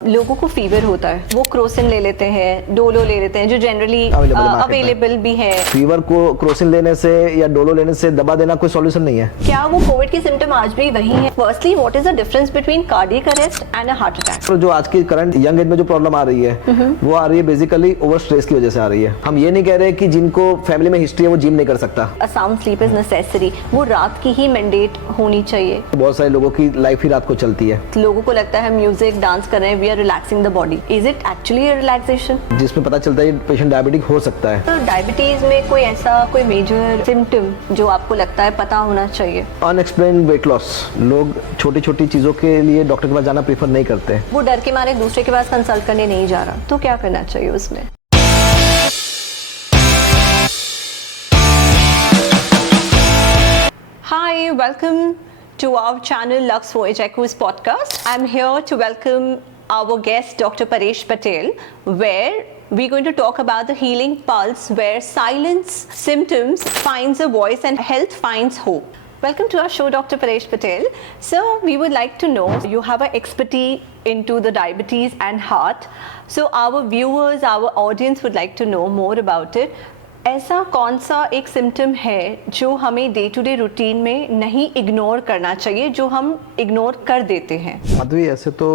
लोगों को फीवर होता है, वो क्रोसिन ले लेते हैं, डोलो ले लेते हैं, जो जनरली अवेलेबल भी है। फीवर को क्रोसिन लेने से या डोलो लेने से दबा देना कोई सॉल्यूशन नहीं है। क्या वो कोविड की सिम्टम आज भी वही है? Firstly, what is the difference between cardiac arrest and a heart attack? तो जो आज की करंट यंग एज में जो प्रॉब्लम आ रही है वो आ रही है बेसिकली ओवर स्ट्रेस की वजह से आ रही है। हम ये नहीं कह रहे कि जिनको फैमिली में हिस्ट्री है वो जिम नहीं कर सकता। अ साउंड स्लीप इज नेसेसरी, वो रात की ही मैंडेट होनी चाहिए। बहुत सारे लोगों की लाइफ ही रात को चलती है। लोगों को लगता है म्यूजिक, डांस कर रहे हैं, we are relaxing the body. Is it actually a relaxation? जिसमें पता चलता है पेशेंट डायबिटिक हो सकता है। तो डायबिटीज में कोई ऐसा कोई मेजर सिम्टम जो आपको लगता है पता होना चाहिए? Unexplained weight loss. लोग छोटी छोटी चीजों के लिए डॉक्टर के पास जाना प्रेफर नहीं करते। वो डर के मारे दूसरे के पास कंसल्ट करने नहीं जा रहा, तो क्या करना चाहिए उसमें? Hi, welcome to our channel Lux Voyage Echoes podcast. I'm here to welcome our guest Dr. Paresh Patel, where we're going to talk about the healing pulse, where silence symptoms finds a voice and health finds hope. Welcome to our show, Dr. Paresh Patel. So we would like to know, you have an expertise into the diabetes and heart. So our viewers, our audience would like to know more about it. ऐसा कौन सा एक symptom है जो हमें day to day routine में नहीं ignore करना चाहिए, जो हम इग्नोर कर देते हैं? माधवी, ऐसे तो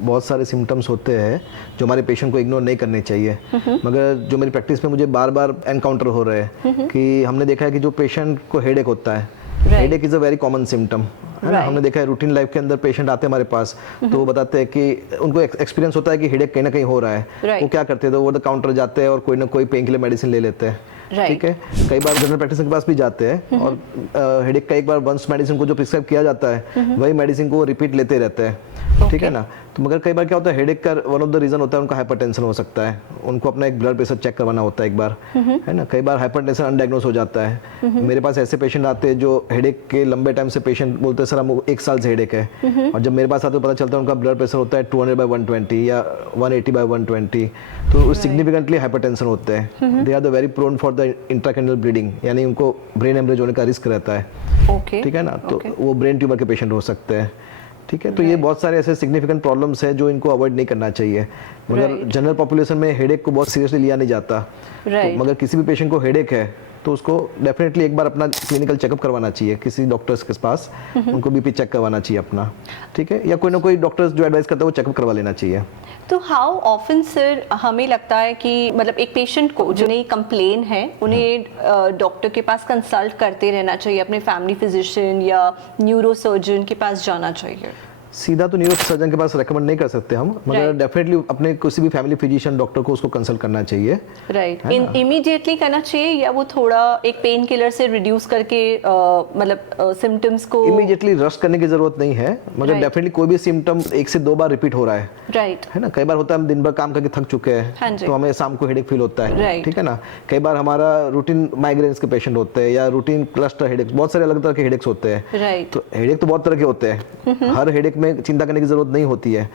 बहुत सारे सिम्टम्स होते हैं जो हमारे पेशेंट को इग्नोर नहीं करने चाहिए, मगर जो मेरी प्रैक्टिस में मुझे बार बार एनकाउंटर हो रहे हैं कि हमने देखा है कि जो पेशेंट को हेडेक होता है, headache is a very common symptom है ना। हमने देखा है रूटीन लाइफ के अंदर पेशेंट आते हैं हमारे पास तो वो बताते हैं कि उनको एक्सपीरियंस होता है कि हेडेक कहीं ना कहीं हो रहा है। वो क्या करते हैं, तो वो द काउंटर जाते हैं और कोई ना कोई पेन किलर मेडिसिन ले लेते हैं। ठीक है, कई बार जनरल प्रैक्टिशनर के पास भी जाते हैं और हेडेक का एक बार वंस मेडिसिन को जो प्रिस्क्राइब किया जाता है वही मेडिसिन को रिपीट लेते रहते हैं। ठीक है ना। तो मगर कई बार क्या होता है, हेडेक का वन ऑफ द रीजन होता है उनका हाइपरटेंशन हो सकता है। उनको अपना एक ब्लड प्रेशर चेक करवाना होता है एक बार, है ना। कई बार हाइपरटेंशन अनडायग्नोज हो जाता है। मेरे पास ऐसे पेशेंट आते हैं जो हेडेक के लंबे टाइम से पेशेंट बोलते हैं सर हम 1 साल से हेडेक है, और जब मेरे पास आते हैं पता चलता है उनका ब्लड प्रेशर होता है 200/120 या 180/120। तो सिग्निफिकेंटली हाइपरटेंशन होते हैं। They are the very prone for the intracranial bleeding, यानी उनको ब्रेन हेमरेज होने का रिस्क रहता है। ठीक है ना। तो वो ब्रेन ट्यूमर के पेशेंट हो सकते हैं। ठीक है, तो ये बहुत सारे ऐसे सिग्निफिकेंट प्रॉब्लम्स हैं जो इनको अवॉइड नहीं करना चाहिए। मगर जनरल पॉपुलेशन में हेडेक को बहुत सीरियसली लिया नहीं जाता। तो मगर किसी भी पेशेंट को हेडेक है तो उसको डेफिनेटली एक बार अपना क्लिनिकल चेकअप करवाना चाहिए किसी डॉक्टर्स के पास। उनको बीपी चेक करवाना चाहिए अपना। ठीक है, या कोई ना कोई डॉक्टर्स जो एडवाइस करता है वो चेकअप करवा लेना चाहिए। तो हाउ ऑफन सर हमें लगता है कि मतलब एक पेशेंट को जो नहीं कंप्लेन है उन्हें डॉक्टर के पास कंसल्ट करते रहना चाहिए, अपने फैमिली फिजिशियन या न्यूरोसर्जन के पास जाना चाहिए? सीधा तो न्यूरो सर्जन के पास रेकमेंड नहीं कर सकते हम, मगर डेफिनेटली अपने किसी भी फैमिली फिजिशियन डॉक्टर को उसको कंसल्ट करना चाहिए। राइट, इमीडिएटली करना चाहिए या वो थोड़ा एक पेन किलर से रिड्यूस करके मतलब सिम्टम्स को? इमीडिएटली रश करने की जरूरत नहीं है, मगर डेफिनेटली कोई भी सिम्टम 1 से 2 बार रिपीट हो रहा है, राइट, है ना। कई बार होता है हम दिन भर काम करके थक चुके हैं तो हमें शाम को हेडेक फील होता है। ठीक है ना। कई बार हमारा रूटीन माइग्रेन्स के पेशेंट होते हैं या रूटीन क्लस्टर हेडेक्स, बहुत सारे अलग तरह के हेडेक्स होते हैं। तो हेडेक तो बहुत तरह के होते हैं, हर हेडेक में चिंता करने की जरूरत नहीं होती है।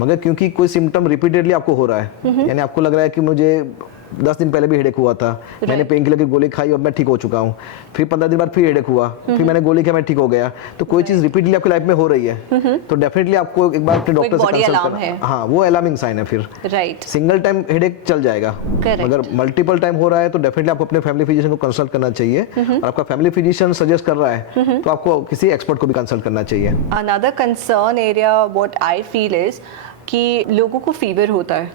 मगर क्योंकि कोई सिम्टम रिपीटेडली आपको हो रहा है, यानी आपको लग रहा है कि मुझे 10 दिन पहले भी हेडेक हुआ था, मैंने पेन किलर की गोली खाई और मैं ठीक हो चुका हूँ, फिर 15 दिन बाद फिर हेडेक हुआ, फिर मैंने गोली खाई मैं ठीक हो गया, तो कोई चीज रिपीटली आपकी लाइफ में हो रही है तो डेफिनेटली आपको एक बार अपने डॉक्टर से कंसल्ट करना। हाँ, वो अलार्मिंग साइन है फिर। सिंगल टाइम हेडेक चल जाएगा, अगर मल्टीपल टाइम हो रहा है तो डेफिनेटली आपको अपने फैमिली फिजिशियन को कंसल्ट करना चाहिए। और आपका फैमिली फिजिशियन सजेस्ट कर रहा है तो आपको किसी एक्सपर्ट को भी कंसल्ट करना चाहिए। Another concern area what I feel is कि लोगों को फीवर होता है,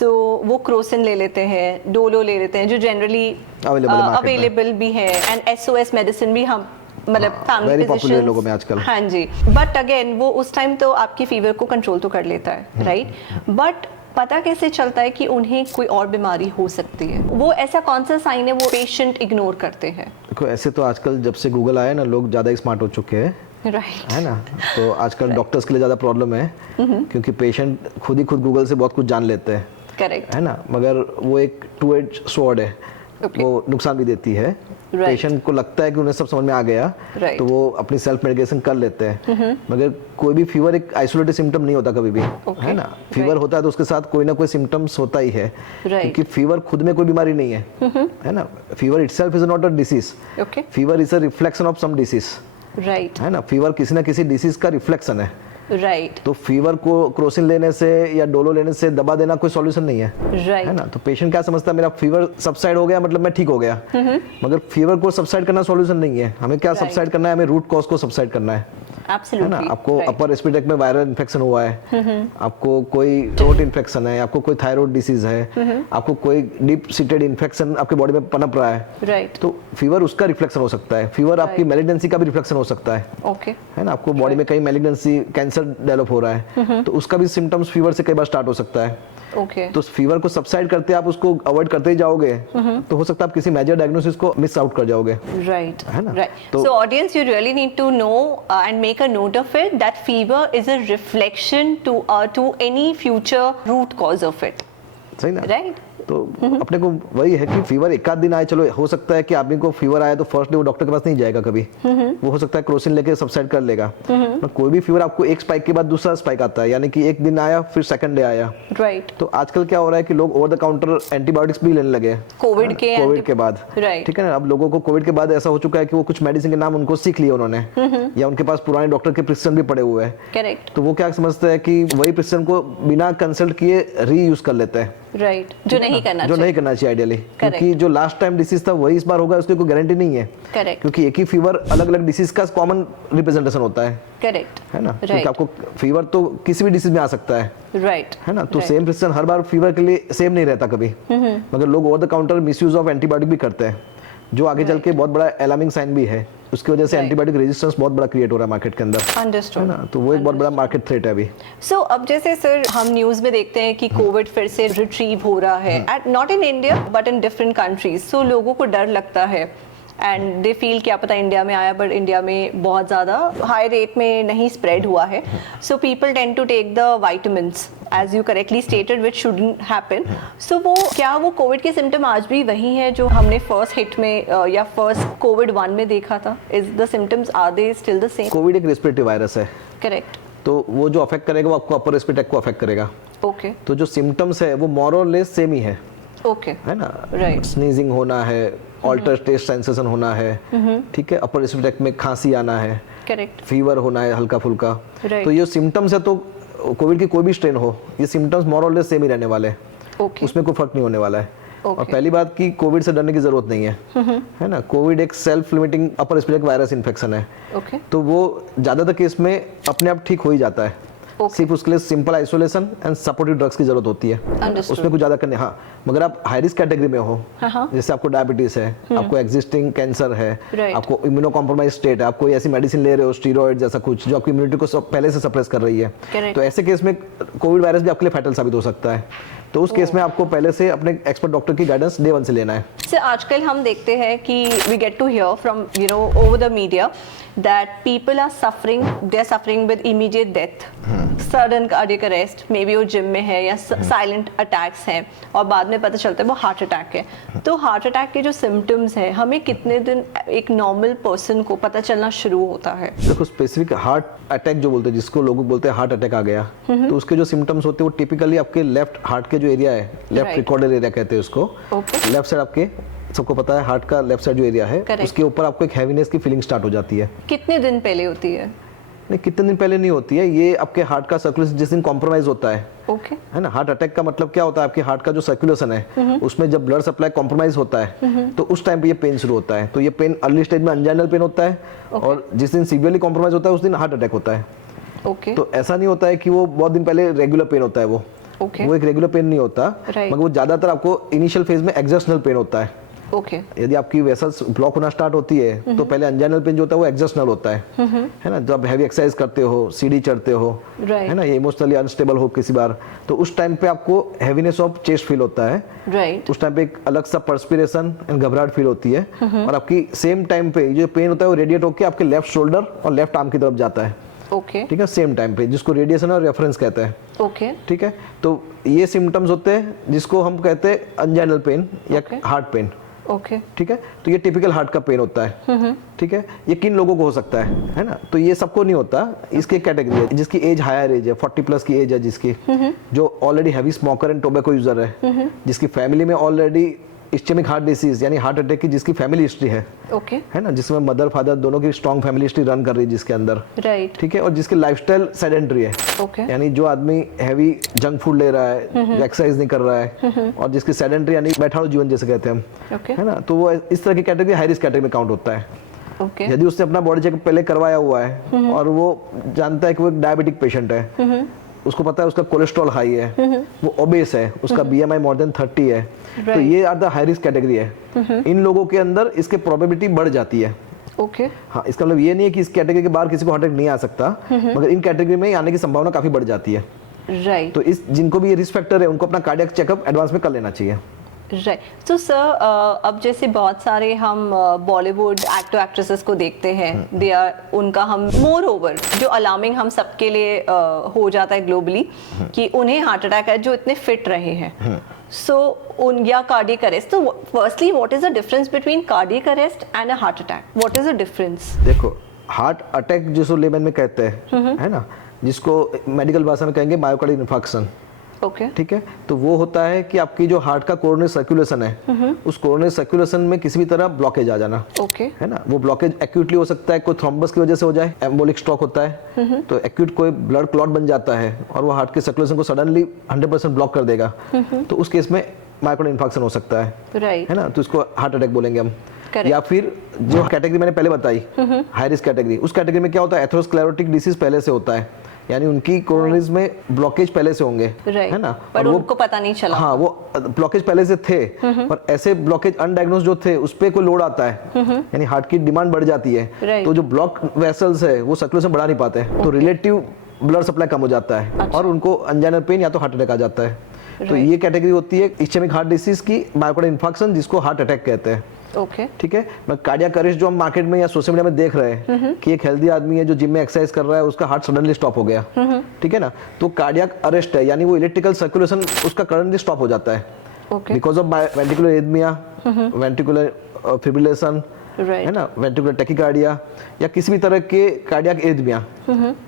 वो क्रोसिन ले लेते हैं, डोलो ले लेते हैं, जो जनरली अवेलेबल भी है, एंड SOS मेडिसिन भी हम मतलब फैमिली फिजिशियन लोगों में आजकल। हाँ जी, बट अगेन वो उस टाइम तो आपकी फीवर को कंट्रोल तो कर लेता है, राइट। बट पता कैसे चलता है कि उन्हें कोई और बीमारी हो सकती है? वो ऐसा कौन सा साइन है वो पेशेंट इग्नोर करते हैं? देखो, ऐसे तो आजकल जब से गूगल आया ना, लोग ज़्यादा स्मार्ट हो चुके हैं, है ना। तो आजकल डॉक्टर्स के लिए ज़्यादा प्रॉब्लम है क्योंकि पेशेंट खुद गूगल से बहुत कुछ जान लेते हैं, करेक्ट, है ना। मगर वो एक 2-edged स्वॉर्ड है, वो नुकसान भी देती है। पेशेंट को लगता है कि उन्हें सब समझ में आ गया तो वो अपनी सेल्फ मेडिकेशन कर लेते हैं, मगर कोई भी फीवर एक आइसोलेटेड सिम्टम नहीं होता कभी भी, है ना। फीवर होता है तो उसके साथ कोई ना कोई सिम्टम्स होता ही है, क्योंकि फीवर खुद में कोई बीमारी नहीं है ना। Fever itself is not a disease, fever is a reflection of some disease, है ना। फीवर किसी ना किसी डिसीज का रिफ्लेक्शन है। राइट तो फीवर को क्रोसिन लेने से या डोलो लेने से दबा देना कोई सॉल्यूशन नहीं है, राइट है ना। तो पेशेंट क्या समझता है मेरा फीवर सबसाइड हो गया मतलब मैं ठीक हो गया, मगर फीवर को सबसाइड करना सॉल्यूशन नहीं है। हमें क्या सबसाइड करना है, हमें रूट कॉज को सबसाइड करना है ना। एब्सोल्युटली आपको अपर रेस्पिरेटरी में वायरल इन्फेक्शन हुआ है, आपको कोई थ्रोट इन्फेक्शन है, आपको कोई थायराइड डिसीज है, आपको कोई डीप सीटेड इन्फेक्शन आपके बॉडी में पनप रहा है, राइट तो फीवर उसका रिफ्लेक्शन हो सकता है। फीवर आपकी मैलिग्नेंसी का भी रिफ्लेक्शन हो सकता है, ओके है ना। आपको बॉडी में कहीं मैलिग्नेंसी कैंसर डेवलप हो रहा है, तो उसका भी सिम्टम्स फीवर से कई बार स्टार्ट हो सकता है। ओके तो फीवर को सबसाइड करते आप उसको अवॉइड करते ही जाओगे तो हो सकता है आप किसी मेजर डायग्नोसिस को मिस आउट कर जाओगे, right है ना। right तो so audience you really need to know and make a note of it that fever is a reflection to any future root cause of it, सही ना, right तो अपने को वही है कि फीवर एक आध दिन आए, चलो हो सकता है कि आदमी को फीवर आया तो फर्स्ट डे वो डॉक्टर के पास नहीं जाएगा कभी, वो हो सकता है क्रोसिन लेके सबसाइड कर लेगा। पर कोई भी फीवर आपको एक स्पाइक के बाद दूसरा स्पाइक आता है, यानी कि एक दिन आया फिर सेकंड डे आया। right तो आजकल क्या हो रहा है कि लोग ओवर द काउंटर एंटीबायोटिक्स भी लेने लगे कोविड के बाद, right ठीक है ना। अब लोगों को कोविड के बाद ऐसा हो चुका है कि वो कुछ मेडिसिन के नाम उनको सीख लिए उन्होंने, या उनके पास पुराने डॉक्टर के प्रिस्क्रिप्शन भी पड़े हुए हैं, correct तो वो क्या समझते हैं कि वही प्रिस्क्रिप्शन को बिना कंसल्ट किए रीयूज कर लेते हैं, right जो नहीं करना जो नहीं करना चाहिए आइडियली, क्योंकि जो लास्ट टाइम डिसीज था वही इस बार होगा उसकी कोई गारंटी नहीं है, correct क्योंकि एक ही फीवर अलग अलग डिसीज का कॉमन रिप्रेजेंटेशन होता है, correct है ना। Right. क्योंकि आपको फीवर तो किसी भी डिसीज में आ सकता है, right है ना। तो Right. सेम प्रिस्क्रिप्शन हर बार फीवर के लिए सेम नहीं रहता कभी, मगर लोग over the counter misuse of antibiotic भी करते हैं, जो आगे चल के बहुत बड़ा अलार्मिंग साइन भी है। उसकी वजह से Right. एंटीबायोटिक रेजिस्टेंस बहुत बड़ा क्रिएट हो रहा है मार्केट के अंदर, है understood ना। तो वो एक बहुत बड़ा मार्केट थ्रेट है अभी। सो अब जैसे सर हम न्यूज में देखते हैं कि कोविड फिर से रिट्रीव हो रहा है, at not in India but in different countries, so लोगों को डर लगता है एंड दे फील क्या पता इंडिया में आया बट इंडिया में बहुत ज़्यादा हाई रेट में नहीं स्प्रेड हुआ है, so people tend to take the vitamins as you correctly stated which shouldn't happen. So वो क्या वो कोविड के सिम्टम आज भी वही है जो हमने फर्स्ट हिट में या फर्स्ट कोविड 1 में देखा था? Is the symptoms are they still the same? COVID एक रेस्पिरेटरी वायरस है, करेक्ट, तो वो जो अफेक्ट करेगा वो आपको अपर रेस्पिरेटरी को अफेक्ट करेगा। ओके तो जो सिम्टम्स है वो मोर और लेस सेम ही है, ओके है ना। Right. स्नीजिंग होना है, ऑल्टर टेस्ट सेंसेशन होना है, ठीक है, अपर रेस्पिरेटरी में खांसी आना है, करेक्ट फीवर होना है हल्का फुल्का। Right. तो ये सिम्टम्स है, तो कोविड की कोई भी स्ट्रेन हो ये सिम्टम्स मोर और लेस सेम ही रहने वाले हैं, ओके उसमें कोई फर्क नहीं होने वाला है। और Okay. पहली बात कि कोविड से डरने की जरूरत नहीं है, है ना। कोविड एक self limiting upper respiratory virus infection है, ओके तो वो ज्यादातर केस में अपने आप ठीक हो ही जाता है। Okay. सिर्फ उसके लिए simple isolation and supportive drugs की जरूरत होती है, Understood. उसमें कुछ ज्यादा करने। हाँ, मगर आप हाई रिस्क कैटेगरी में हो, हाँ जैसे आपको डायबिटीज है, आपको एग्जिस्टिंग कैंसर है, Right. आपको इम्यूनो कॉम्प्रोमाइज स्टेट है, आप कोई ऐसी मेडिसिन ले रहे हो स्टीरॉइड जैसा कुछ जो आपकी इम्यूनिटी को पहले से सप्रेस कर रही है, Correct. तो ऐसे केस में कोविड वायरस भी आपके लिए फैटल साबित हो सकता है। तो उस केस में आपको पहले से अपने एक्सपर्ट डॉक्टर की गाइडेंस डे 1 से लेना है। सर आजकल हम देखते हैं कि we get to hear from you know over the media that people are suffering, they are suffering with immediate death, sudden cardiac arrest, may be वो जिम में है या साइलेंट अटैक्स हैं और बाद में पता चलता है वो हार्ट अटैक है। तो हार्ट अटैक के जो सिम्टम्स हैं हमें कितने दिन एक नॉर्मल पर्सन को पता चलना शुरू होता है? देखो, स्पेसिफिक हार्ट अटैक जो बोलते हैं, जिसको लोग बोलते हैं हार्ट अटैक आ गया, तो उसके जो सिम्टम्स होते हैं वो टिपिकली आपके लेफ्ट हार्ट के जो एरिया है, लेफ्ट Right. रिकॉर्डर एरिया कहते हैं उसको, Okay. लेफ्ट साइड आपके सबको पता है हार्ट का लेफ्ट साइड जो एरिया है, Correct. उसके ऊपर आपको एक हैवीनेस की फीलिंग स्टार्ट हो जाती है। कितने दिन पहले होती है? नहीं, कितने दिन पहले नहीं होती है, ये आपके हार्ट का सर्कुलेशन जिस दिन कॉम्प्रोमाइज होता है, ओके है ना। हार्ट अटैक का मतलब क्या होता है, आपके हार्ट का जो सर्कुलेशन है उसमें जब ब्लड सप्लाई कॉम्प्रोमाइज होता है तो उस टाइम पे ये पेन शुरू होता है। तो ये पेन अर्ली स्टेज में अनजाइनल पेन होता है, और जिस दिन सीवियरली कॉम्प्रोमाइज होता है उस दिन हार्ट अटैक होता है। ओके तो ऐसा नहीं होता है कि वो बहुत दिन पहले रेगुलर पेन होता है, ओके वो एक रेगुलर पेन नहीं होता, Right. मगर वो ज्यादातर आपको इनिशियल फेज में एक्सर्शनल पेन होता है। ओके यदि आपकी वेसल्स ब्लॉक होना स्टार्ट होती है तो पहले अनजाइनल पेन जो होता है वो एक्सर्शनल होता है ना। जब हैवी एक्सरसाइज करते हो, सीढ़ी चढ़ते हो, Right. है ना, ये इमोशनली अनस्टेबल हो किसी बार, तो उस टाइम पे आपको हैवीनेस ऑफ चेस्ट फील होता है। राइट उस टाइम पे एक अलग सा पर्सपिरेशन एंड घबराहट फील होती है, और आपकी सेम टाइम पे जो पेन होता है वो रेडिएट होकर आपके लेफ्ट शोल्डर और लेफ्ट आर्म की तरफ जाता है, ओके ठीक है, सेम टाइम पे, जिसको रेडिएशन और रेफरेंस कहते हैं। ओके ठीक है, तो ये सिम्टम्स होते हैं जिसको हम कहते हैं अनजाइनल पेन या Okay. Heart pen. ओके ठीक है, तो ये टिपिकल हार्ट का पेन होता है। ठीक है, ये किन लोगों को हो सकता है ना, तो ये सबको नहीं होता। इसकी एक कैटेगरी है जिसकी एज हायर एज है, 40 प्लस की एज है, जिसकी जो already heavy smoker and tobacco user है, जिसकी फैमिली में ऑलरेडी इस्चेमिक हार्ट डिसीज यानी हार्ट अटैक की जिसकी फैमिली हिस्ट्री ओके, है ना, जिसमें मदर फादर दोनों की स्ट्रॉन्ग फैमिली हिस्ट्री रन कर रही है जिसके अंदर, राइट, ठीक है, और जिसकी लाइफस्टाइल सेडेंटरी है, ओके, यानी जो आदमी हैवी जंक फूड ले रहा है, जो एक्सरसाइज नहीं कर रहा है, और जिसकी सेडेंटरी यानी बैठा हुआ जीवन जैसे कहते हैं हम, ओके, है ना, तो वो इस तरह की कैटेगरी हाई रिस्क कैटेगरी में काउंट होता है। ओके, यदि उसने अपना बॉडी चेकअप पहले करवाया हुआ है और वो जानता है कि वो एक डायबिटिक पेशेंट है, उसको पता है उसका कोलेस्ट्रॉल हाई है, वो ओबेस है, उसका बीएमआई मोर देन 30 है, तो ये are the high risk category है। इन लोगों के अंदर इसके प्रोबेबिलिटी बढ़ जाती है। ओके, हाँ, इसका मतलब ये नहीं है कि इस कैटेगरी के बाहर किसी को हार्ट अटैक नहीं आ सकता, मगर इन कैटेगरी में आने की संभावना काफी बढ़ जाती है। राइट, तो इस जिनको भी ये रिस्क फैक्टर है उनको अपना कार्डियक चेकअप एडवांस में कर लेना चाहिए। राइट, तो सर अब जैसे बहुत सारे हम बॉलीवुड एक्टर एक्ट्रेसेस को देखते हैं, दे आर, उनका हम मोर ओवर जो अलार्मिंग हम सबके लिए हो जाता है ग्लोबली कि उन्हें हार्ट अटैक है जो इतने फिट रहे हैं, सो उन या कार्डियक अरेस्ट। तो firstly what is the difference between cardiac arrest and a heart attack? What is the difference? देखो, हार्ट अटैक जिसको लेमन में कहते हैं, है ना, जिसको मेडिकल भाषा में कहेंगे मायोकार्डियल इन्फार्क्शन, ओके, ठीक है, तो वो होता है कि आपकी जो हार्ट का कोरोनरी सर्कुलेशन है, उस कोरोनरी सर्कुलेशन में किसी भी तरह ब्लॉकेज आ जाना, ओके, है ना। वो ब्लॉकेज एक्यूटली हो सकता है, कोई थ्रोम्बस की वजह से हो जाए, एम्बोलिक स्ट्रोक होता है, तो एक्यूट कोई ब्लड क्लॉट बन जाता है और वो हार्ट के सर्कुलेशन को सडनली 100% ब्लॉक कर देगा, तो उस केस में मायोकार्डियल इन्फार्क्शन हो सकता है, राइट, है ना, तो इसको हार्ट अटैक बोलेंगे हम। Correct. या फिर जो कैटेगरी मैंने पहले बताई, हाई रिस्क कैटेगरी, उस कैटेगरी में क्या होता है, एथेरोस्क्लेरोटिक डिसीज पहले से होता है, यानी उनकी कोरोनरीज में ब्लॉकेज पहले से होंगे, right. है ना, पर और उनको पता नहीं चला। हाँ, वो ब्लॉकेज पहले से थे, पर ऐसे ब्लॉकेज अनडायग्नोज जो थे उस पे कोई लोड आता है, यानी हार्ट की डिमांड बढ़ जाती है, right. तो जो ब्लॉक वेसल्स है वो सर्कुलेशन बढ़ा नहीं पाते, तो रिलेटिव ब्लड सप्लाई कम हो जाता है, और उनको अंजाइनल पेन या तो हार्ट अटैक आ जाता है। तो ये कैटेगरी होती है इस्चेमिक हार्ट डिसीज की, मायोकार्डियल इन्फार्क्शन, जिसको हार्ट अटैक कहते हैं। ओके, ठीक है, मैं कार्डियक अरेस्ट जो हम मार्केट में या सोशल मीडिया में देख रहे हैं कि एक हेल्दी आदमी है जो जिम में एक्सरसाइज कर रहा है, उसका हार्ट सडनली स्टॉप हो गया, ठीक है ना, तो कार्डियक अरेस्ट है, यानी वो इलेक्ट्रिकल सर्कुलेशन उसका करंटली स्टॉप हो जाता है, okay, because of ventricular arrhythmia, ventricular fibrillation, है ना, वेंट्रिकुलर टैकीकार्डिया, या किसी भी तरह के कार्डियक एरिथमिया,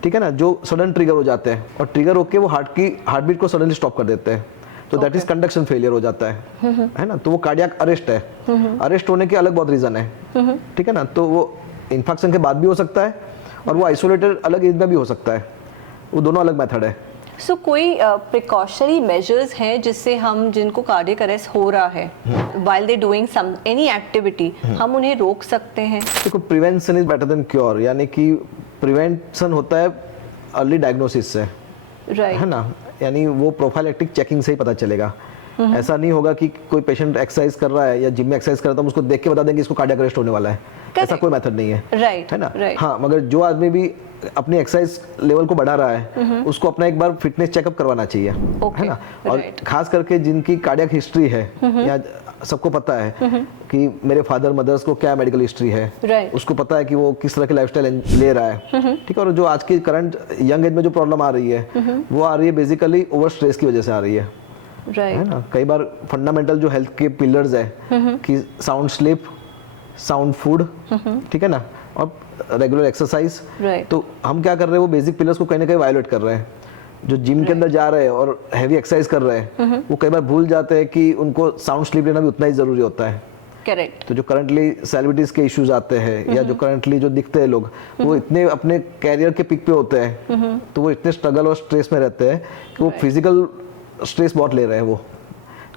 ठीक है ना, जो सडन ट्रिगर हो जाते हैं और ट्रिगर होके वो हार्ट की हार्ट बीट को सडनली स्टॉप कर देते हैं, तो दैट इज कंडक्शन फेलियर हो जाता है ना, तो वो कार्डियक अरेस्ट है। अरेस्ट होने के अलग बहुत रीजन है, ठीक है ना, तो वो इन्फेक्शन के बाद भी हो सकता है और वो आइसोलेटेड अलग एज में भी हो सकता है, वो दोनों अलग मेथड है। सो कोई प्रिकॉशनरी मेजर्स हैं जिससे हम, जिनको कार्डियक अरेस्ट हो रहा है while they doing some any activity, हम उन्हें रोक सकते हैं? देखो, prevention is better than cure, यानी कि प्रिवेंशन होता है अर्ली डायग्नोसिस से, राइट, है ना, यानी वो प्रोफाइलेक्टिक चेकिंग से ही पता चलेगा। ऐसा नहीं होगा कि कोई पेशेंट एक्सरसाइज कर रहा है या जिम में एक्सरसाइज कर रहा है तो हम उसको देख के बता देंगे इसको कार्डियक अरेस्ट होने वाला है, ऐसा कोई मेथड नहीं है, राइट, है ना। राइट, हाँ, मगर जो आदमी भी अपनी एक्सरसाइज लेवल को बढ़ा रहा है उसको अपना एक बार फिटनेस चेकअप करवाना चाहिए, है ना, और खास करके जिनकी कार्डियक हिस्ट्री है, या सबको पता है कि मेरे फादर मदर्स को क्या मेडिकल हिस्ट्री है, right. उसको पता है कि वो किस तरह की लाइफस्टाइल ले रहा है, ठीक है, और जो आज की करंट यंग एज में जो प्रॉब्लम आ रही है वो आ रही है बेसिकली ओवर स्ट्रेस की वजह से आ रही है, है ना। कई बार फंडामेंटल जो हेल्थ के पिलर्स है कि साउंड स्लीप, साउंड फूड, ठीक है ना, और रेगुलर एक्सरसाइज, तो हम क्या कर रहे हैं, वो बेसिक पिलर्स को कहीं ना कहीं वायोलेट कर रहे हैं। जो जिम के अंदर जा रहे हैं और हैवी एक्सरसाइज कर रहे हैं वो कई बार भूल जाते हैं कि उनको साउंड स्लीप लेना भी उतना ही जरूरी होता है। करेक्ट। तो जो करंटली सेलिब्रिटीज के इश्यूज आते हैं या जो करंटली जो दिखते हैं लोग, वो इतने अपने कैरियर के पिक पे होते हैं, तो वो इतने स्ट्रगल और स्ट्रेस में रहते हैं कि वो फिजिकल स्ट्रेस बहुत ले रहे हैं वो,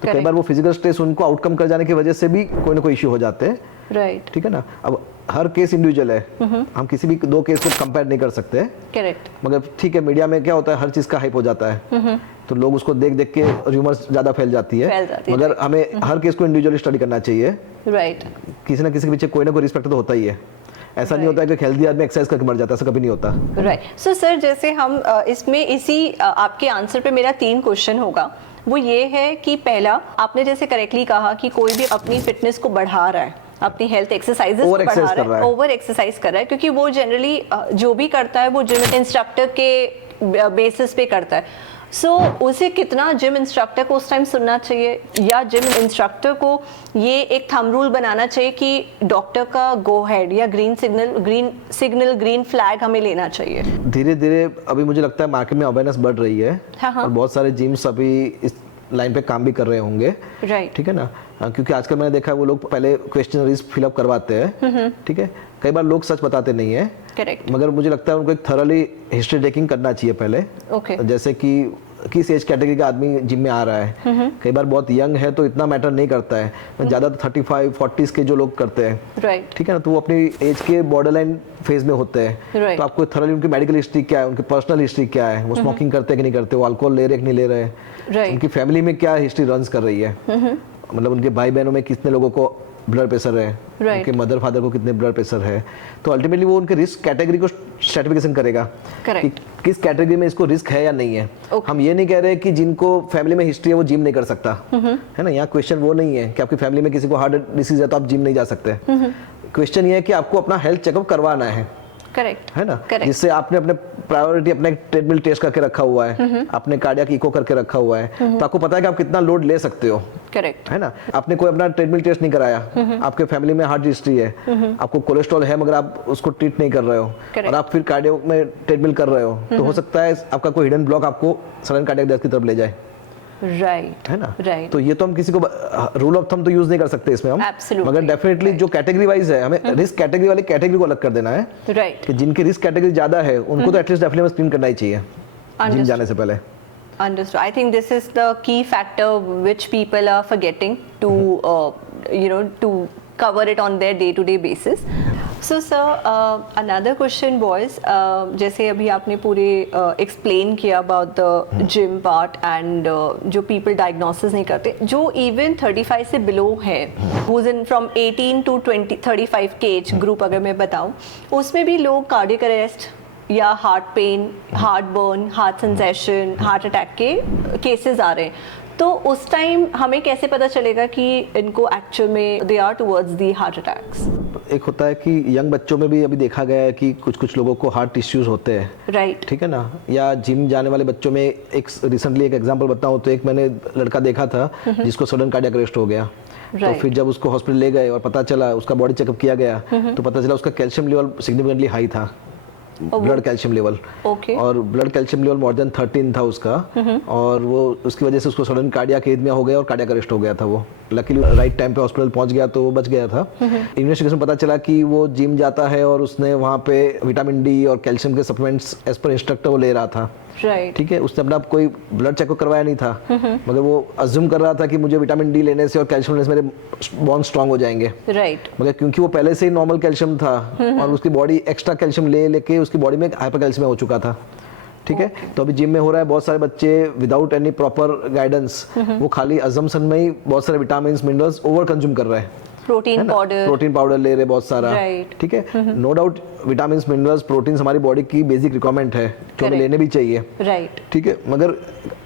तो कई बार वो फिजिकल स्ट्रेस उनको आउटकम कर जाने की वजह से भी कोई ना कोई इश्यू हो जाते हैं, राइट, ठीक है ना। अब हर केस इंडिविजुअल है, हम किसी भी दो केस को कंपेयर नहीं कर सकते, करेक्ट, मगर ठीक है, मीडिया में क्या होता है, हर चीज का हाइप हो जाता है, तो लोग उसको देख देख के र्यूमर्स ज्यादा फैल जाती है, मगर हमें हर केस को इंडिविजुअली स्टडी करना चाहिए, राइट। किसी ना किसी के पीछे कोई ना कोई रिस्पेक्ट तो होता ही है, ऐसा नहीं होता है कि हेल्दी आदमी एक्सरसाइज करके मर जाता है, ऐसा कभी नहीं होता, राइट। सो सर, जैसे हम इसमें इसी आपके आंसर पे मेरा 3 क्वेश्चन होगा, वो ये है कि पहला, आपने जैसे करेक्टली कहा कि कोई भी अपनी फिटनेस को बढ़ा रहा है, अपनी हेल्थ एक्सरसाइजेस को बढ़ा रहा है, ओवर एक्सरसाइज कर रहा है, क्योंकि वो जनरली जो भी करता है वो जिम इंस्ट्रक्टर के बेसिस पे करता है। सो उसे कितना जिम इंस्ट्रक्टर को उस टाइम सुनना चाहिए, या जिम इंस्ट्रक्टर को ये एक थंब रूल बनाना चाहिए कि डॉक्टर का गो हेड या ग्रीन फ्लैग हमें लेना चाहिए? धीरे धीरे अभी मुझे लगता है मार्केट में अवेयरनेस बढ़ रही है, हाँ, और बहुत सारे जिम्स अभी इस लाइन पे काम भी कर रहे होंगे, राइट, ठीक है ना। क्योंकि आजकल मैंने देखा है वो लोग पहले क्वेश्चनरीज फिलअप करवाते हैं, ठीक है। कई बार लोग सच बताते नहीं है, करेक्ट, मगर मुझे लगता है उनको एक थरली हिस्ट्री टेकिंग करना चाहिए पहले। ओके, जैसे कि किस एज कैटेगरी का आदमी जिम में आ रहा है, कई बार बहुत यंग है तो इतना मैटर नहीं करता है, ज़्यादा तो 35-40s के जो लोग करते हैं, राइट, ठीक है ना, तो वो अपनी एज के बॉर्डरलाइन फेज में होते हैं, Right. तो आपको थरली उनकी मेडिकल हिस्ट्री क्या है, उनकी पर्सनल हिस्ट्री क्या है, वो स्मोकिंग करते हैं कि नहीं करते, वो अल्कोहल ले रहे हैं कि नहीं ले रहे हैं, राइट, उनकी फैमिली में क्या हिस्ट्री रन्स कर रही है, मतलब उनके भाई बहनों में कितने लोगों को ब्लड प्रेशर है, Right. उनके मदर फादर को कितने ब्लड प्रेशर है, तो अल्टीमेटली वो उनके रिस्क कैटेगरी को स्ट्रेटिफिकेशन करेगा कि करेक्ट, किस कैटेगरी में इसको रिस्क है या नहीं है। Okay. हम ये नहीं कह रहे कि जिनको फैमिली में हिस्ट्री है वो जिम नहीं कर सकता, है ना। यहाँ क्वेश्चन वो नहीं है कि आपकी फैमिली में किसी को हार्ट डिसीज है तो आप जिम नहीं जा सकते। क्वेश्चन ये है कि आपको अपना हेल्थ चेकअप करवाना है, करेक्ट, है ना, Correct. जिससे आपने अपने प्रायोरिटी अपने ट्रेडमिल टेस्ट करके रखा हुआ है, आपने कार्डियक इको करके रखा हुआ है, तो आपको पता है कि आप कितना लोड ले सकते हो, करेक्ट, है ना। आपने कोई अपना ट्रेडमिल टेस्ट नहीं कराया, आपके फैमिली में हार्ट हिस्ट्री है, आपको कोलेस्ट्रॉल है मगर आप उसको ट्रीट नहीं कर रहे हो, Correct. और आप फिर कार्डियो में ट्रेडमिल कर रहे हो, तो हो सकता है आपका कोई हिडन ब्लॉक आपको सडन कार्डियक डेथ की तरफ ले जाए, राइट, है ना। राइट, तो ये तो हम किसी को रूल ऑफ थंब तो यूज नहीं कर सकते इसमें हम, Absolutely. मगर डेफिनेटली जो कैटेगरी वाइज है हमें रिस्क कैटेगरी वाली कैटेगरी को अलग कर देना है, राइट, कि जिनकी रिस्क कैटेगरी ज्यादा है उनको तो एटलीस्ट डेफिनेटली स्क्रीन करना ही चाहिए जिम जाने से पहले। Understood. I think this is the key factor which people are forgetting to, to cover it on their day-to-day basis. So, sir, another question was, जैसे अभी आपने पूरे explain किया about the gym part and जो people diagnosis नहीं करते, जो even 35 से below है, who's in from 18 to 35 के age group अगर मैं बताऊँ, उसमें भी लोग cardiac arrest या heart pen, heart burn, heart sensation, heart attack के केसेस आ रहे हैं, तो उस टाइम हमें कैसे पता चलेगा कि इनको एक्चुअल में they are towards the heart attacks? एक होता है कि यंग बच्चों में भी अभी देखा गया है कि कुछ कुछ लोगों को हार्ट इश्यूज होते हैं, राइट, ठीक है ना, या जिम जाने वाले बच्चों में एक रिसेंटली एक एग्जांपल बताऊं तो एक मैंने लड़का देखा था जिसको सडन कार्डियक अरेस्ट हो गया, तो फिर जब उसको हॉस्पिटल ले गए और पता चला, उसका बॉडी चेकअप किया गया, तो पता चला उसका कैल्शियम लेवल सिग्निफिकेंटली हाई था, ब्लड कैल्शियम लेवल, और blood calcium level more than 13 था उसका, और वो उसकी वजह से उसको सडन कार्डियक एरिथमिया हो गया और कार्डियक अरेस्ट हो गया था। वो लकीली राइट टाइम पे हॉस्पिटल पहुंच गया तो वो बच गया था। इन्वेस्टिगेशन पता चला कि वो जिम जाता है और उसने वहाँ पे विटामिन डी और कैल्शियम के सप्लीमेंट्स एज पर इंस्ट्रक्टर वो ले रहा था, राइट, ठीक है। उसने अपना कोई ब्लड चेकअप करवाया नहीं था, मगर वो अज्यूम कर रहा था कि मुझे विटामिन डी लेने से और कैल्शियम लेने से मेरे बोन स्ट्रांग हो जाएंगे, राइट, मगर क्योंकि वो पहले से ही नॉर्मल कैल्शियम था और उसकी बॉडी एक्स्ट्रा कैल्शियम ले लेके उसकी बॉडी में हाइपर कैल्शियम हो चुका था, ठीक है। तो अभी जिम में हो रहा है, बहुत सारे बच्चे विदाउट एनी प्रॉपर गाइडेंस वो खाली अजम्पशन में ही बहुत सारे विटामिन मिनरल्स ओवर कंज्यूम कर रहे हैं, प्रोटीन पाउडर ले रहे बहुत सारा, Right. ठीक है। No doubt vitamin minerals proteins हमारी बॉडी की बेसिक रिक्वायरमेंट है जो हमें लेने भी चाहिए, राइट, ठीक है, मगर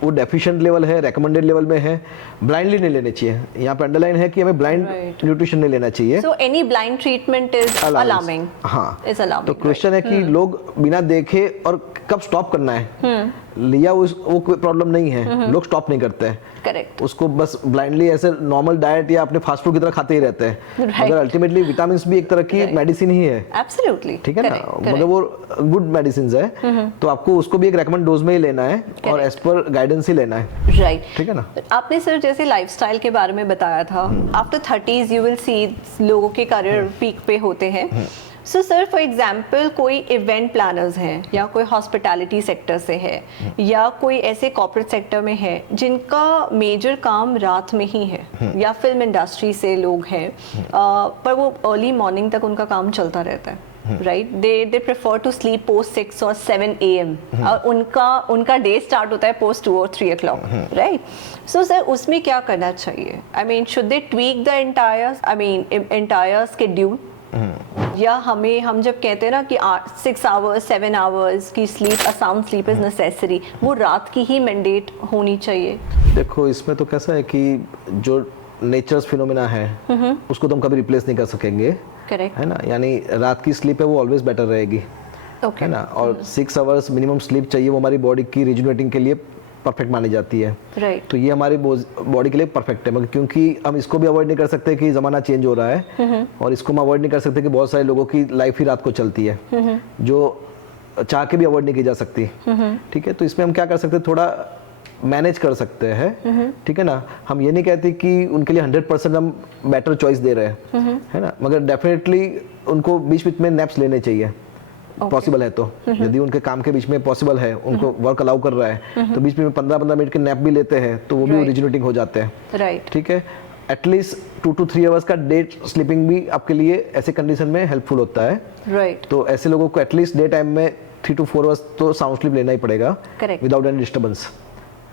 वो डेफिशिएंट लेवल है, रेकमेंडेड लेवल में है, ब्लाइंडली नहीं लेने चाहिए। यहाँ पे अंडरलाइन है कि हमें ब्लाइंड न्यूट्रिशन नहीं लेना चाहिए। So any blind treatment is alarming, हाँ, इज अलार्मिंग। तो क्वेश्चन है कि लोग बिना देखे और कब स्टॉप करना है, लिया वो कोई प्रॉब्लम नहीं है, लोग स्टॉप नहीं करते हैं, करेक्ट, उसको बस ब्लाइंडली ऐसे नॉर्मल डाइट या अपने फास्ट फूड की तरह खाते ही रहते हैं, मगर अल्टीमेटली विटामिन भी एक तरह की मेडिसिन ही है, एब्सोल्युटली, ठीक है ना, मगर वो गुड मेडिसिन है, तो आपको उसको भी एक रेकमेंड डोज में ही लेना है और एज पर गाइडेंस ही लेना है, राइट, ठीक है ना। आपने सर जैसे लाइफस्टाइल के बारे में बताया था, after 30s you will see लोगों के करियर पीक पे होते हैं। सो सर फॉर एग्जाम्पल कोई इवेंट प्लानर्स हैं या कोई हॉस्पिटैलिटी सेक्टर से है या कोई ऐसे कॉर्पोरेट सेक्टर में है जिनका मेजर काम रात में ही है, या फिल्म इंडस्ट्री से लोग हैं, पर वो अर्ली मॉर्निंग तक उनका काम चलता रहता है, right, they prefer to sleep post 6 और 7 AM और उनका डे स्टार्ट होता है पोस्ट 2 और 3 o'clock, राइट। सो सर उसमें क्या करना चाहिए? I mean should they tweak the entire schedule, या हम जब कहते हैं ना कि 6 hours 7 hours की sleep, a sound sleep is necessary, वो रात की ही मैंडेट होनी चाहिए? देखो इसमें तो कैसा है कि जो नेचर्स फिनोमेना है उसको तो हम कभी रिप्लेस नहीं कर सकेंगे, करेक्ट, है ना, यानी रात की स्लीप है वो ऑलवेज बेटर रहेगी, ओके, है ना, और 6 hours मिनिमम स्लीप चाहिए, वो हमारी बॉडी की रिजुनेटिंग के लिए परफेक्ट मानी जाती है, राइट, तो ये हमारी बॉडी के लिए परफेक्ट है, मगर क्योंकि हम इसको भी अवॉइड नहीं कर सकते कि ज़माना चेंज हो रहा है, और इसको हम अवॉइड नहीं कर सकते कि बहुत सारे लोगों की लाइफ ही रात को चलती है, जो चाह के भी अवॉइड नहीं की जा सकती, ठीक है। तो इसमें हम क्या कर सकते हैं, थोड़ा मैनेज कर सकते हैं, ठीक है ना। हम ये नहीं कहते कि उनके लिए 100% हम बेटर चॉइस दे रहे हैं, है ना, मगर डेफिनेटली उनको बीच बीच में नैप्स लेने चाहिए, पॉसिबल है तो। यदि उनके काम के बीच में पॉसिबल है, उनको वर्क अलाउ कर रहा है, तो बीच में 15-15 मिनट के नैप भी लेते हैं, तो वो भी ओरिजिनेटिंग हो जाते हैं, राइट। ठीक है। एटलीस्ट 2 to 3 आवर्स का डे स्लीपिंग भी आपके लिए ऐसे कंडीशन में हेल्पफुल होता है, राइट। तो ऐसे लोगों को एटलीस्ट डे टाइम में 3 to 4 आवर्स तो साउंड स्लीप लेना ही पड़ेगा, Correct. विदाउट एनी डिस्टर्बेंस,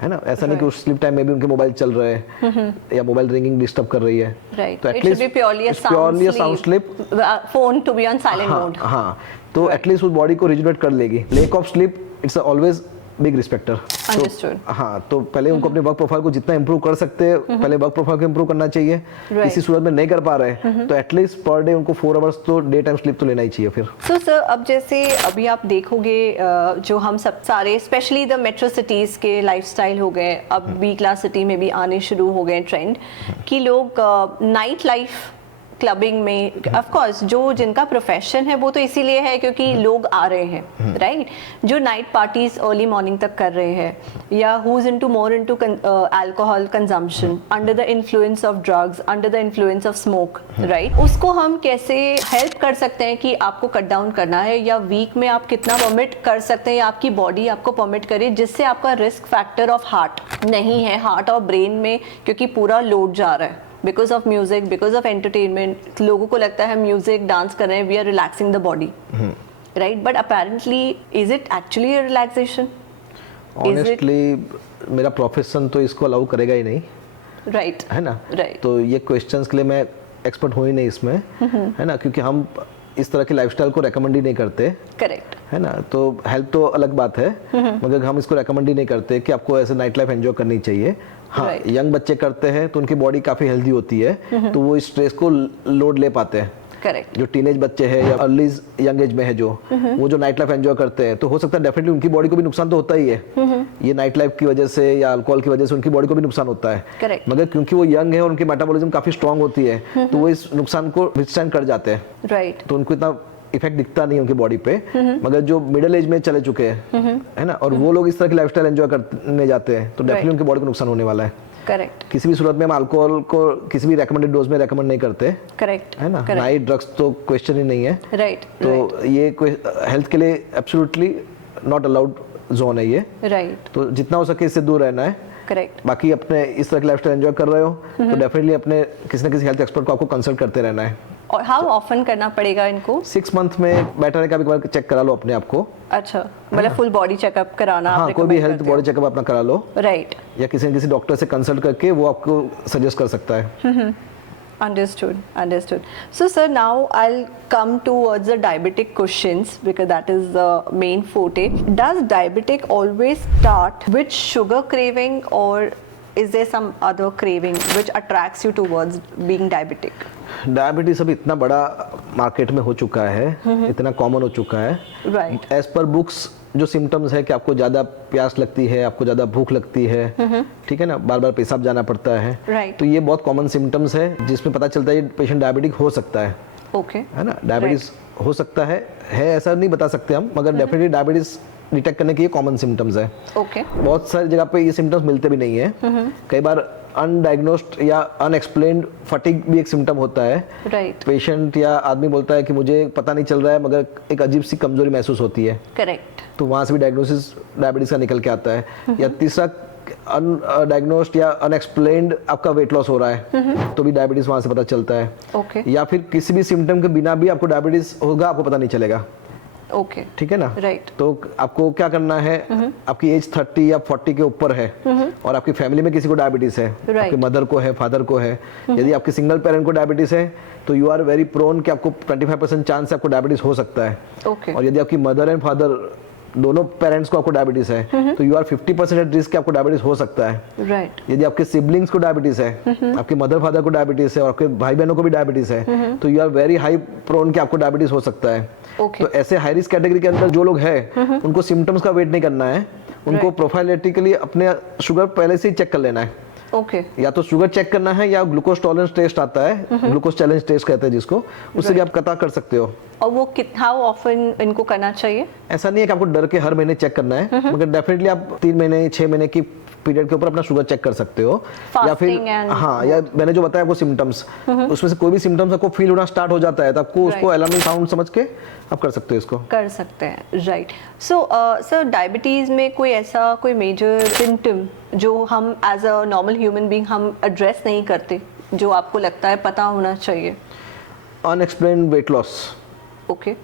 है ना। ऐसा नहीं कि उस स्लीप टाइम में भी उनके मोबाइल चल रहे हैं या मोबाइल रिंगिंग डिस्टर्ब कर रही है, राइट। तो it should be purely a sound sleep, phone to be on silent mode. हाँ, तो एटलीस्ट उस बॉडी को रिजुनेट कर लेगी। Lack of sleep it's always big respecter. Understood. हाँ, तो पहले उनको अपने वर्क प्रोफाइल को जितना इंप्रूव कर सकते हैं, पहले वर्क प्रोफाइल को इंप्रूव करना चाहिए। किसी सूरत में नहीं कर पा रहे तो एटलीस्ट पर डे उनको 4 आवर्स तो डे टाइम स्लीप तो लेना ही चाहिए फिर। सो सर, अब जैसे अभी आप देखोगे जो हम सब सारे स्पेशली द मेट्रो सिटीज के लाइफस्टाइल हो गए, अब बी क्लास सिटी में भी आने शुरू हो गए ट्रेंड कि लोग नाइट लाइफ क्लबिंग में, ऑफ कोर्स जो जिनका प्रोफेशन है वो तो इसीलिए है क्योंकि लोग आ रहे हैं, राइट। जो नाइट पार्टीज अर्ली मॉर्निंग तक कर रहे हैं, या who is into more into alcohol consumption under the influence of drugs, under the influence of smoke, right. उसको हम कैसे हेल्प कर सकते हैं कि आपको कट डाउन करना है, या वीक में आप कितना वॉमिट कर सकते हैं, या आपकी बॉडी आपको परमिट करे, जिससे आपका रिस्क फैक्टर ऑफ हार्ट नहीं है, हार्ट और ब्रेन में, क्योंकि पूरा लोड जा रहा है because of music, because of entertainment. लोगों को लगता है म्यूजिक, डांस कर रहे हैं, we are relaxing the body, right, but apparently is it actually a relaxation? Honestly मेरा प्रोफेशन तो इसको अलाउ करेगा ही नहीं, राइट, है ना, राइट। तो ये क्वेश्चंस के लिए मैं एक्सपर्ट हूँ ही नहीं इसमें, है ना, क्योंकि हम इस तरह की लाइफस्टाइल को रेकमेंड ही नहीं करते, करेक्ट, है ना। तो हेल्थ तो अलग बात है, मगर हम इसको रेकमेंड ही नहीं करते कि आपको ऐसे नाइट लाइफ एंजॉय करनी चाहिए। हाँ, यंग बच्चे करते हैं तो उनकी बॉडी काफी हेल्दी होती है, तो वो इस स्ट्रेस को लोड ले पाते हैं। करेक्ट। जो टीनेज बच्चे हैं या अर्ली यंग एज में है जो, वो जो नाइट लाइफ एंजॉय करते हैं, तो हो सकता है डेफिनेटली उनकी बॉडी को भी नुकसान तो होता ही है, ये नाइट लाइफ की वजह से या अल्कोहल की वजह से उनकी बॉडी को भी नुकसान होता है। करेक्ट। मगर क्योंकि वो यंग है और उनकी मेटाबॉलिज्म काफी स्ट्रांग होती है, तो वो इस नुकसान को विथस्टैंड कर जाते हैं, राइट। तो उनको इतना इफेक्ट दिखता नहीं उनकी बॉडी पे। मगर जो मिडिल एज में चले चुके हैं, है ना, और वो लोग इस तरह की लाइफस्टाइल एंजॉय करने जाते हैं, तो डेफिनेटली उनकी बॉडी को नुकसान होने वाला है। करेक्ट। किसी भी सूरत में हम अल्कोहल को किसी भी रेकमेंडेड डोज में रेकमेंड नहीं करते, करेक्ट, है ना। नाइट ड्रग्स तो क्वेश्चन ही नहीं है, राइट। तो ये हेल्थ के लिए एब्सोल्युटली नॉट अलाउड जोन है ये, राइट। तो जितना हो सके इससे दूर रहना है। करेक्ट। बाकी अपने इस तरह की लाइफस्टाइल एंजॉय कर रहे हो तो डेफिनेटली अपने किसी न किसी हेल्थ एक्सपर्ट को आपको कंसल्ट करते रहना है। और हाउ ऑफन करना पड़ेगा इनको? 6 मंथ में बेटर है, कभी कभार चेक करा लो अपने आप को। अच्छा, मतलब फुल बॉडी चेकअप कराना? हाँ, कोई भी हेल्थ बॉडी चेकअप अपना करा लो, राइट, या किसी न किसी डॉक्टर से कंसल्ट करके वो आपको सजेस्ट कर सकता है। Understood, understood. So, sir, now I'll come towards the diabetic questions because that is the main forte. Does diabetic always start with sugar craving, or is there some other craving which attracts you towards being diabetic? Diabetes अभी इतना बड़ा market में हो चुका है, इतना common हो चुका है, Right. एज पर बुक्स जो सिम्टम्स है कि आपको ज़्यादा प्यास लगती है, आपको ज़्यादा भूख लगती है, ठीक है ना, बार बार पेशाब जाना पड़ता है, Right. तो ये बहुत कॉमन सिम्टम्स है जिसमें पता चलता है ये पेशेंट डायबिटिक हो सकता है, Okay. है ना। डायबिटीज हो सकता है ऐसा नहीं बता सकते हम, मगर डेफिनेटली डायबिटीज डिटेक्ट करने के ये कॉमन सिम्टम्स है। Okay. बहुत सारी जगह पे ये सिम्टम्स मिलते भी नहीं है, कई बार अनडायग्नोस्ड या अनएक्सप्लेन्ड फटीग भी एक सिम्टम होता है। Right. पेशेंट या आदमी बोलता है कि मुझे पता नहीं चल रहा है, मगर एक अजीब सी कमजोरी महसूस होती है, Correct. तो वहाँ से भी डायग्नोसिस डायबिटीज का निकल के आता है। या तीसरा अनडायग्नोस्ड या अनएक्सप्लेन्ड आपका वेट लॉस हो रहा है, तो भी डायबिटीज वहाँ से पता चलता है। Okay. या फिर किसी भी सिम्टम के बिना भी आपको डायबिटीज होगा, आपको पता नहीं चलेगा, Okay. ठीक है ना। Right. तो आपको क्या करना है, आपकी एज 30 या 40 के ऊपर है और आपकी फैमिली में किसी को डायबिटीज है, Right. आपकी मदर को है, फादर को है, यदि आपके सिंगल पेरेंट को डायबिटीज है तो यू आर वेरी प्रोन कि आपको 25% चांस है आपको डायबिटीज हो सकता है। Okay. और यदि आपकी मदर एंड फादर दोनों पेरेंट्स को आपको डायबिटीज है तो यू आर 50% एट रिस्क कि आपको डायबिटीज हो सकता है। Right. यदि आपके सिबलिंग्स को डायबिटीज है, आपके मदर फादर को डायबिटीज है और आपके भाई बहनों को भी डायबिटीज है, तो you are very high prone कि आपको डायबिटीज हो सकता है। Okay. तो ऐसे हाई रिस्क कैटेगरी के अंदर जो लोग हैं उनको सिम्टम्स का वेट नहीं करना है, उनको प्रोफाइलेटिकली अपने शुगर पहले से ही चेक कर लेना है। Okay. या तो शुगर चेक करना है या ग्लूकोज टॉलरेंस टेस्ट आता है, ग्लूकोज चैलेंज टेस्ट कहते हैं जिसको, उससे भी आप पता कर सकते हो। और वो हाउ ऑफन इनको करना चाहिए? ऐसा नहीं है कि आपको डर के हर महीने चेक करना है, मगर डेफिनेटली आप 3 महीने 6 महीने की पीरियड के ऊपर अपना शुगर चेक कर सकते हो, या फिर Fasting and- हाँ, या मैंने जो बताया आपको सिम्टम्स, उसमें से कोई भी सिम्टम्स आपको फील होना स्टार्ट हो जाता है तो आपको उसको अलार्मिंग साउंड समझ के आप कर सकते हो इसको। कर सकते हैं, राइट। सो सर, डायबिटीज़ में कोई ऐसा कोई मेजर सिम्टम जो हम as a normal human being हम एड्रेस नहीं करते, जो आपको लगता है पता होना चाहिए? Unexplained weight loss, okay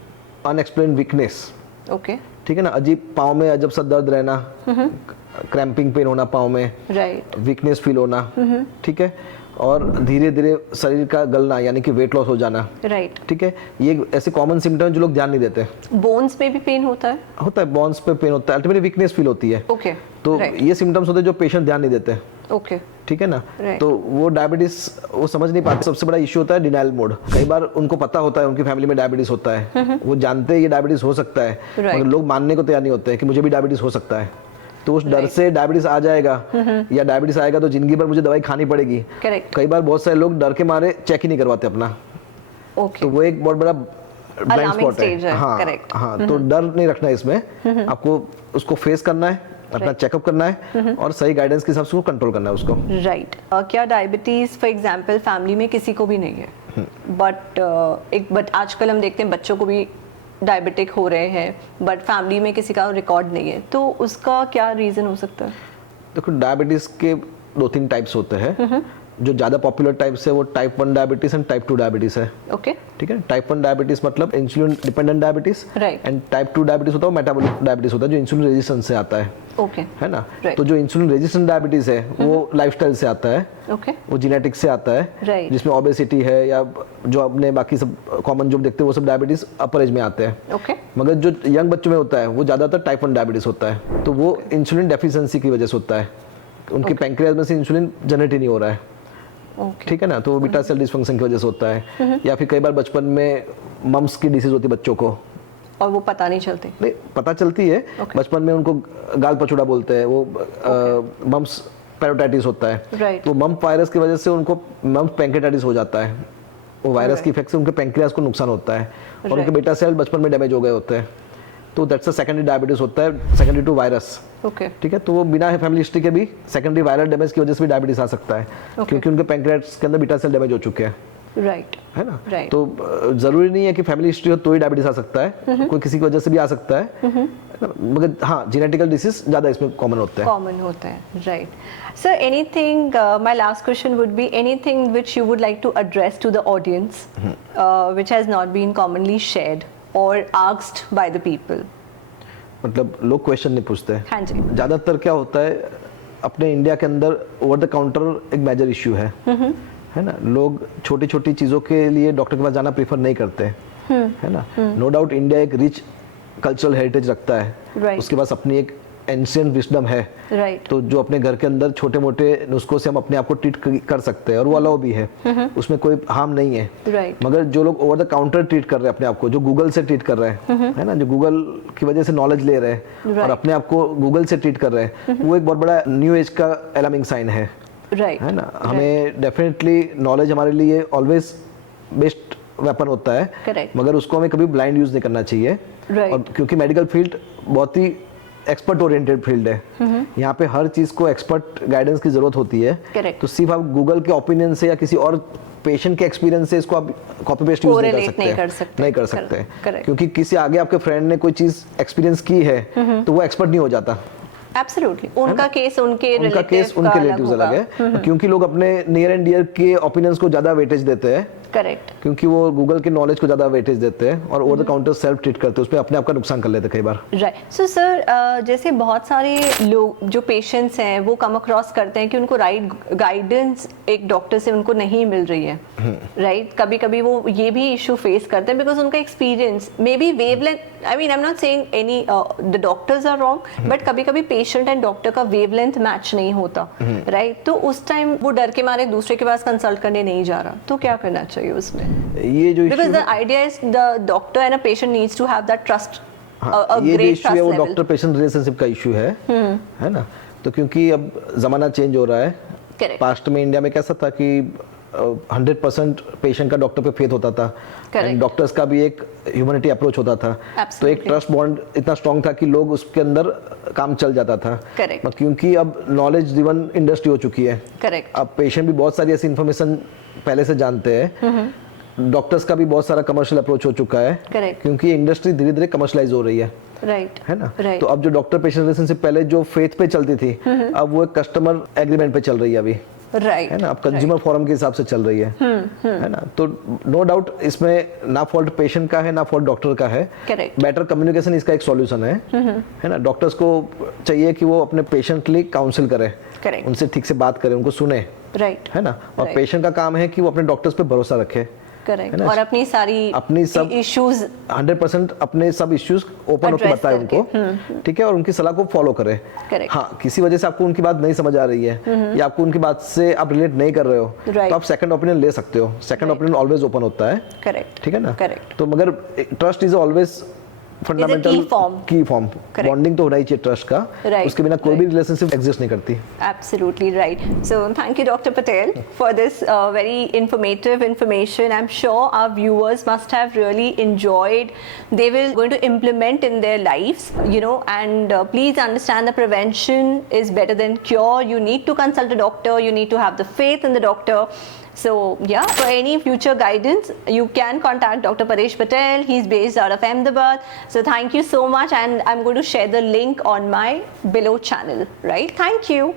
unexplained weakness, okay, ठीक है ना, अजीब पाँव में अजब सा दर्द रहना, क्रैम्पिंग पेन होना पाँव में, राइट, वीकनेस फील होना, ठीक है, और धीरे धीरे शरीर का गलना यानी कि वेट लॉस हो जाना, राइट। ठीक है, ये ऐसे कॉमन सिम्टम जो लोग ध्यान नहीं देते। बोन्स में भी पेन होता है? बॉन्स पे पेन होता है, अल्टीमेटली वीकनेस फील होती है। ओके, तो right. ये सिम्टम्स होते हैं जो पेशेंट ध्यान नहीं देते, ओके, ठीक है ना। Right. तो वो डायबिटीज वो समझ नहीं पाते। सबसे बड़ा इश्यू होता है डिनाइल मोड। कई बार उनको पता होता है उनकी फैमिली में डायबिटीज होता है, वो जानते हैं ये डायबिटीज हो सकता है, Right. मगर लोग मानने को तैयार नहीं होते हैं कि मुझे भी डायबिटीज हो सकता है। तो उस डर से डायबिटीज आ जाएगा या डायबिटीज आएगा तो जिंदगी भर मुझे दवाई खानी पड़ेगी। करेक्ट, कई बार बहुत सारे लोग डर के मारे चेक ही नहीं करवाते अपना, ओके, तो वो एक बहुत बड़ा ब्लाइंड Alarming स्पॉट stage है। है, हाँ correct. हाँ, तो डर नहीं रखना है इसमें, आपको उसको फेस करना है, अपना चेकअप करना है और सही गाइडेंस के हिसाब से कंट्रोल करना है उसको। राइट। क्या डायबिटीज फॉर एग्जांपल फैमिली में किसी को भी नहीं है, बट आजकल हम देखते हैं बच्चों को भी डायबिटिक हो रहे हैं, बट फैमिली में किसी का रिकॉर्ड नहीं है, तो उसका क्या रीजन हो सकता है? देखो, डायबिटीज के 2-3 टाइप्स होते हैं। जो ज़्यादा पॉपुलर टाइप्स है वो type 1 diabetes and type 2 diabetes है, ओके, ठीक है। टाइप 1 डायबिटीज मतलब insulin dependent diabetes, Right. And type 2 diabetes होता है वो मेटाबॉलिक डायबिटीज होता है जो इंसुलिन रेजिस्टेंस से आता है, ओके, है ना। Right. तो जो इंसुलिन रेजिस्टेंट डायबिटीज है वो लाइफस्टाइल से आता है, ओके, वो जेनेटिक्स से आता है, Right. जिसमें ओबेसिटी है या जो अपने बाकी सब कॉमन जो देखते हैं वो सब डायबिटीज अपर एज में आते हैं। ओके, मगर जो यंग बच्चों में होता है वो ज़्यादातर टाइप 1 डायबिटीज होता है, तो वो इंसुलिन डेफिशिएंसी की वजह से होता है। उनके पैंक्रियाज में से इंसुलिन जनरेट ही नहीं हो रहा है, ओके, ठीक है ना। तो वो बीटा सेल डिसफंक्शन की वजह से होता है, या फिर कई बार बचपन में मम्स की डिसीज होती है बच्चों को, और वो पता नहीं चलती? नहीं पता चलती है, बचपन में उनको गाल पचूड़ा बोलते हैं, वो मम्स पेरोटाइटिस होता है, Right. तो मम्प वायरस की वजह से उनको मम्प पैंक्रियाटाइटिस हो जाता है। वो वायरस की इफेक्ट से उनके पैंक्रियाज को नुकसान होता है और उनके Right. बीटा सेल बचपन में डैमेज हो गए होते हैं, तो दैट्स अ सेकेंडरी डायबिटीज होता है, सेकेंडरी टू वायरस, ओके, ठीक है। तो वो बिना फैमिली हिस्ट्री के भी सेकेंडरी वायरल डैमेज की वजह से भी डायबिटीज आ सकता है, क्योंकि उनके पैंक्रियाज के अंदर बीटा सेल डैमेज हो चुके हैं, राइट, है ना। Right. तो जरूरी नहीं है कि फैमिली हिस्ट्री हो तो ही डायबिटीज आ सकता है, कोई किसी की वजह से भी आ सकता है, मगर हाँ जेनेटिकल डिसीज ज्यादा इसमें कॉमन होते हैं। कॉमन होता है, right. Sir, anything, my last question would be anything which you would like to address to the audience which has not been commonly shared और आस्क्ड बाय द पीपल? मतलब लोग question नहीं पूछते, हाँ जी, ज्यादातर क्या होता है अपने इंडिया के अंदर ओवर द काउंटर एक मेजर इश्यू है ना। लोग छोटी छोटी चीज़ों के लिए डॉक्टर के पास जाना प्रेफर नहीं करते, है ना। नो डाउट इंडिया एक रिच कल्चरल हेरिटेज रखता है, Right. उसके पास अपनी एक एंशिएंट विजडम है, राइट, तो जो अपने घर के अंदर छोटे मोटे नुस्खों से हम अपने आप को ट्रीट कर सकते हैं और वो अलाउ भी है, उसमें कोई हार्म नहीं है। राइट, मगर जो लोग ओवर द काउंटर ट्रीट कर रहे हैं अपने आप को, जो गूगल से ट्रीट कर रहे हैं, है ना, जो गूगल की वजह से नॉलेज ले रहे हैं और अपने आप को गूगल से ट्रीट कर रहे हैं, वो एक बहुत बड़ा न्यू एज का अलार्मिंग साइन है, राइट, है ना। हमें डेफिनेटली नॉलेज हमारे लिए ऑलवेज बेस्ट वेपन होता है, Correct. मगर उसको हमें कभी ब्लाइंड यूज नहीं करना चाहिए। Right. और क्योंकि मेडिकल फील्ड बहुत ही एक्सपर्ट ओरिएंटेड फील्ड है, यहाँ पे हर चीज को एक्सपर्ट गाइडेंस की जरूरत होती है। Correct. तो सिर्फ आप गूगल के ओपिनियन से या किसी और पेशेंट के एक्सपीरियंस से इसको आप कॉपी पेस्ट यूज Correlate नहीं कर सकते, नहीं कर सकते। Correct. क्योंकि किसी आगे आपके फ्रेंड ने कोई चीज एक्सपीरियंस की है तो वो एक्सपर्ट नहीं हो जाता। एब्सोल्युटली, उनका केस उनके उनका केस उनके रिलेटिव्स अलग है, क्योंकि लोग अपने नियर एंड डियर के ओपिनियंस को ज्यादा वेटेज देते हैं, करेक्ट, क्योंकि वो गूगल के नॉलेज को ज्यादा वेटेज देते हैं और over the counter self treat करते हैं, उसमें अपने आप का नुकसान कर लेते हैं कई बार। राइट। सो सर, जैसे बहुत सारे लोग जो पेशेंट्स हैं वो कम अक्रॉस करते हैं कि उनको राइट गाइडेंस एक डॉक्टर से उनको नहीं मिल रही है, राइट। कभी कभी वो ये भी इशू फेस करते हैं बिकॉज उनका experience may be wavelength, I mean I am not saying any the doctors are wrong, but कभी कभी पेशेंट एंड डॉक्टर का वेवलेंथ मैच नहीं होता, राइट। तो उस टाइम वो डर के मारे दूसरे के पास कंसल्ट करने नहीं जा रहा, तो क्या करना चाहिए उसमें? ये जो Because the idea is the doctor and a patient needs to have that trust, a ये जो great इशू है trust वो level. डॉक्टर पेशेंट रिलेशनशिप का इशू है ना। तो क्योंकि अब जमाना चेंज हो रहा है, Correct. पास्ट में इंडिया में कैसा था कि 100% पेशेंट का डॉक्टर पे फेथ होता था, Correct. डॉक्टर्स का भी एक ह्यूमैनिटी अप्रोच होता था, तो एक Absolutely. ट्रस्ट बॉन्ड इतना स्ट्रांग था कि लोग उसके अंदर काम चल जाता था। Correct. क्योंकि अब नॉलेज ड्रिवन इंडस्ट्री हो चुकी है, करेक्ट, अब पेशेंट भी बहुत सारी ऐसी इन्फॉर्मेशन पहले से जानते हैं, डॉक्टर्स का भी बहुत सारा कमर्शियल अप्रोच हो चुका है, Correct. क्योंकि इंडस्ट्री धीरे धीरे कमर्शलाइज हो रही राइट, है ना। Right. तो अब जो डॉक्टर पेशेंट रिलेशनशिप पहले जो फेथ पे चलती थी, अब वो एक कस्टमर एग्रीमेंट पे चल रही है अभी, राइट, है ना। अब कंज्यूमर फोरम के हिसाब से चल रही है ना। तो नो डाउट इसमें ना फॉल्ट पेशेंट का है ना फॉल्ट डॉक्टर का है। Correct. बेटर कम्युनिकेशन इसका एक सॉल्यूशन है ना। डॉक्टर्स को चाहिए कि वो अपने पेशेंट के लिए काउंसिल करे, Correct. उनसे ठीक से बात करे, उनको सुने, राइट, है ना। और Right. पेशेंट का काम है कि वो अपने डॉक्टर्स पे भरोसा रखे, करेक्ट, है ना? और अपनी सब इश्यूज 100% अपने सब इश्यूज ओपन होकर Address बताए करके, उनको, ठीक है, और उनकी सलाह को फॉलो करे। Correct. हाँ, किसी वजह से आपको उनकी बात नहीं समझ आ रही है या आपको उनकी बात से आप रिलेट नहीं कर रहे हो, Right. तो आप सेकंड ओपिनियन ले सकते हो। Second Right. Opinion always open होता है, करेक्ट, ठीक है ना। Correct. तो मगर trust is always fundamental key form. की फॉर्म, Correct. बॉन्डिंग तो होना ही चाहिए ट्रस्ट का, Right. उसके बिना कोई भी Right. रिलेशनशिप एग्जिस्ट नहीं करती। Absolutely right. So thank you, Dr. Patel, for this very informative information. I'm sure our viewers must have really enjoyed. They will going to implement in their lives, you know. And please understand, the prevention is better than cure. You need to consult a doctor. You need to have the faith in the doctor. So yeah, for any future guidance, you can contact Dr. Paresh Patel. He's based out of Ahmedabad. So thank you so much, and I'm going to share the link on my below channel. Right? Thank you.